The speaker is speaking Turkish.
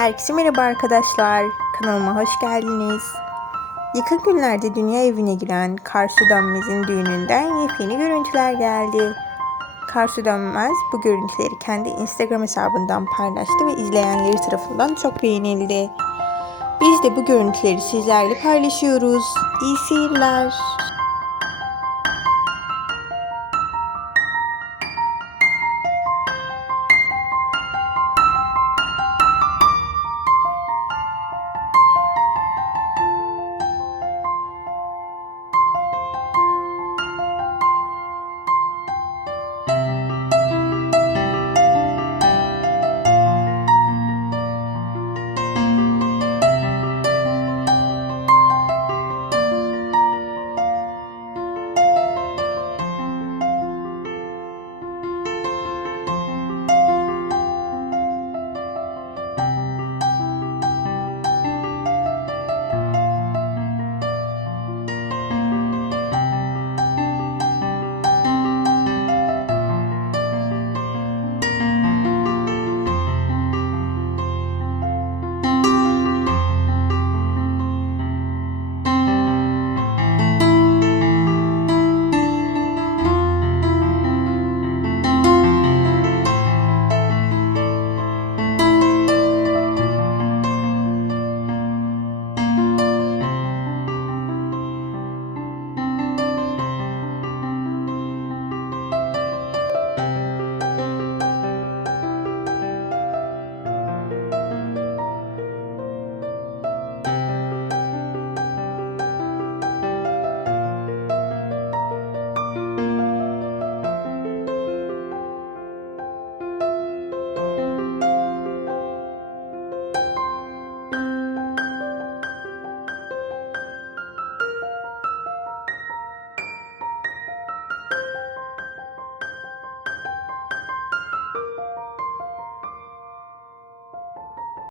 Herkese merhaba arkadaşlar. Kanalıma hoş geldiniz. Yakın günlerde dünya evine giren Karsu Dönmez'in düğününden yepyeni görüntüler geldi. Karsu Dönmez bu görüntüleri kendi Instagram hesabından paylaştı ve izleyenleri tarafından çok beğenildi. Biz de bu görüntüleri sizlerle paylaşıyoruz. İyi seyirler.